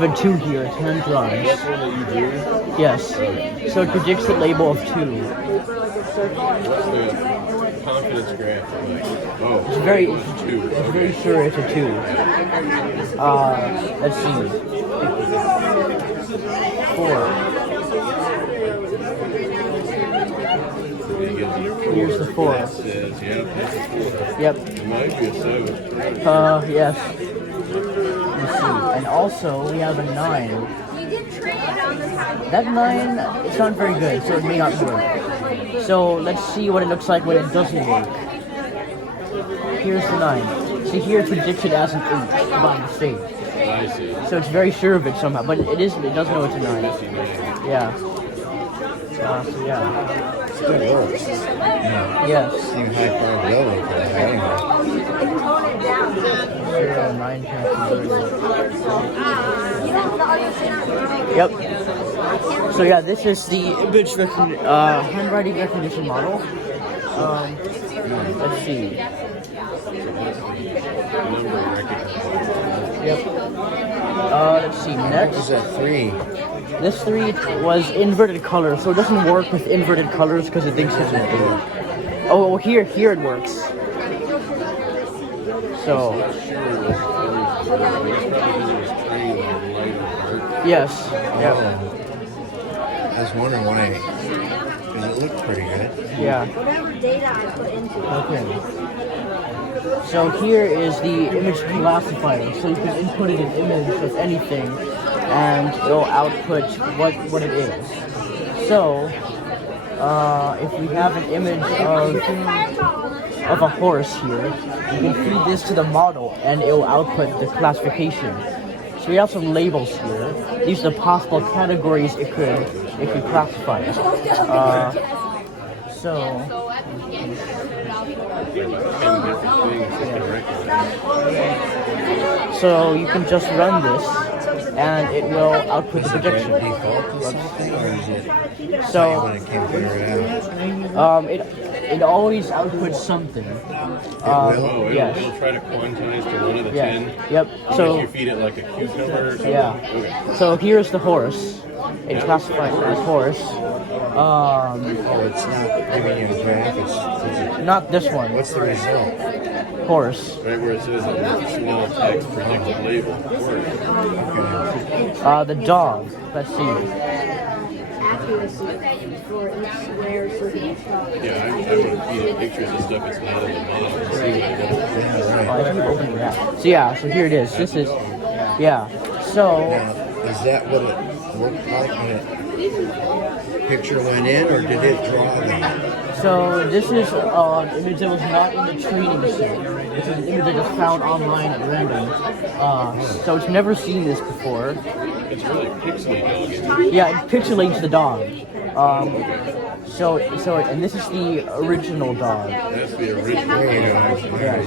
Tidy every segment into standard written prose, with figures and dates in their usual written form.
have a 2 here, it's hand drawn. That's one that you drew? Yes. So it predicts the label of 2. What's the confidence graph? Like, oh, It's very, it's 2. it's very sure it's a 2. Let's see. 4. Here's the 4. That says, yep, this is 4. Yep. It might be a 7. Yes. Let's see. And also, we have a 9. That 9, it's not very good, so it may not work. So, let's see what it looks like when it doesn't work. Here's the 9. See, here it's predicted as an 8 by mistake. I see. So it's very sure of it somehow, but it isn't. It doesn't know it's a 9. Yeah. So yeah. It works. Yes. Seems high probability for that anyway. 9 Yep. So yeah, this is the image handwriting recognition model. Let's see. Yep. Let's see. Next Is that 3? This 3 was inverted color, so it doesn't work with inverted colors because it thinks it's an 8. Oh, here it works. So. Yes. Yep. I was wondering why. Because it looked pretty good. Yeah. Whatever data I put into it. Okay. So here is the image classifier. So you can input an image of anything, and it'll output what it is. So, if we have an image of a horse here, you can feed this to the model, and it will output the classification. So we have some labels here. These are the possible categories it could classify. So you can just run this, and it will output the projection. So it always outputs something. Yes. It'll try to quantize to 1 out of 10. Yep. So you feed it like a cucumber or something. yeah. Okay. So here's the horse. It's classified as horse. Oh, it's not giving you a graph. It's Not this one. what's the result? Horse. Right where it says small text predicted label. The dog. Let's see. Accuracy for each square circle. Yeah, I would feed it pictures and stuff. It's not in the model. I keep opening that. So yeah. So here it is. This is. Yeah. So. Now, is that what it looked like when it picture went in, or did it draw that? So this is an image that was not in the training set. This is an image that just found online at random. So it's never seen this before. It's really pixely. Yeah, it pixelates the dog. And this is the original dog. That's the original. Yes.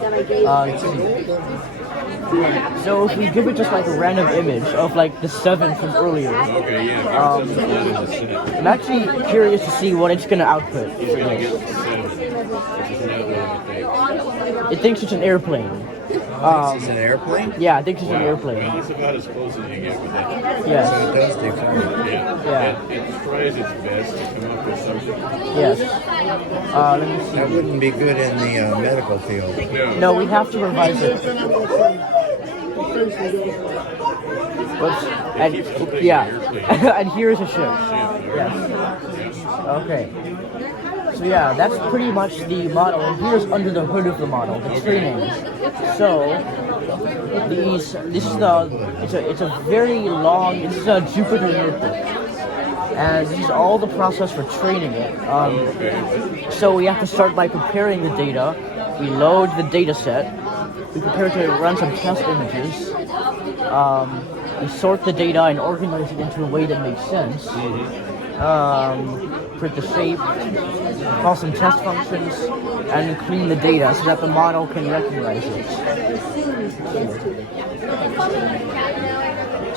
That I gave. Let's see. So if we give it just like a random image of like the 7 from earlier, Okay, yeah. I'm actually curious to see what it's gonna output. He's gonna get 7, which is not what it It thinks it's an airplane. This is an airplane? Yeah, I think it's an Well, airplane. it's about as close as you get with that. So Yes. it does differ. Yeah. It tries its best to come up with something. Yes. Let me see. That wouldn't be good in the medical field. No, we have to revise it. Whoops. And yeah, and here's a ship. Yes. Okay. So yeah, that's pretty much the model. And here's under the hood of the model, the training. So it's a very long. It's a Jupyter notebook, and this is all the process for training it. So we have to start by preparing the data. We load the data set. We prepare to run some test images. We sort the data and organize it into a way that makes sense. Print the shape, call some test functions, and clean the data so that the model can recognize it.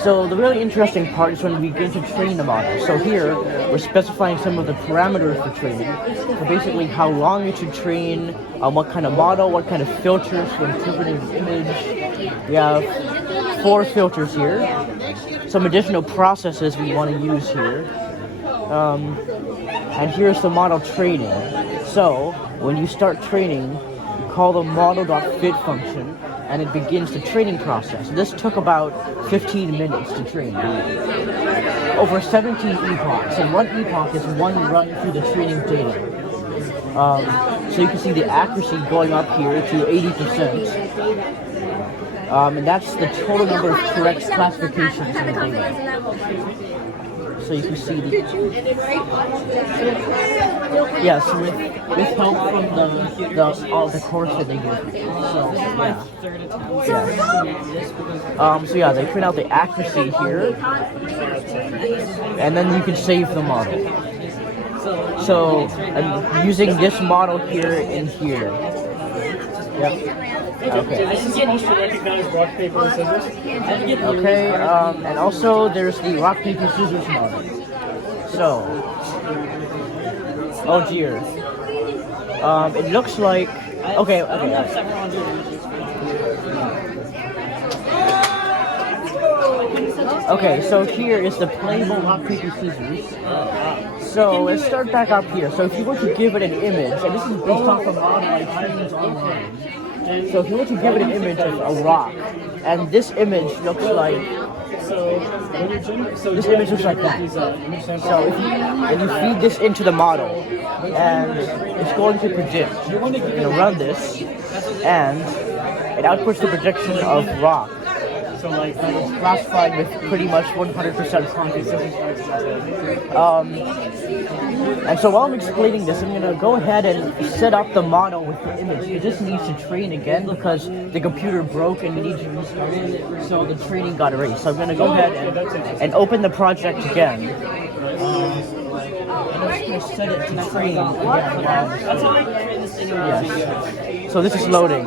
So the really interesting part is when we begin to train the model. So here, we're specifying some of the parameters for training. So basically how long it should train, what kind of model, what kind of filters for interpreting the image. We have 4 filters here. Some additional processes we want to use here. And here's the model training. So when you start training, you call the model.fit function, and it begins the training process. This took about 15 minutes to train. Over 17 epochs, and one epoch is one run through the training data. So you can see the accuracy going up here to 80%. And that's the total number of correct classifications in the data. So you can see the yes, with help from the course that they give. So yeah, they print out the accuracy here, and then you can save the model. So I'm using this model here and here. Yep. Okay. I just get used to recognize rock, paper, and scissors. Okay, and also there's the rock, paper, scissors model. So, oh dear. It looks like, okay. Okay, so here is the playable rock, paper, scissors. So let's start back up here. So if you were to give it an image, and this is based off of online trainings online. So if you were to give it an image of a rock, and this image looks like, this image looks like that. So if you feed this into the model, and it's going to predict, you're going to run this, and it outputs the prediction of rock. So like it's classified with pretty much 100% confidence. And so while I'm explaining this, I'm going to go ahead and set up the model with the image. It just needs to train again because the computer broke and we need to restart it. So the training got erased. So I'm going to go ahead and open the project again. And I'm just going to set it to train again. Yes. So this is loading.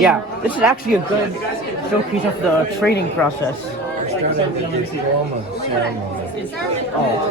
Yeah, this is actually a good showcase of the training process. Starting to use the ceremony. Oh.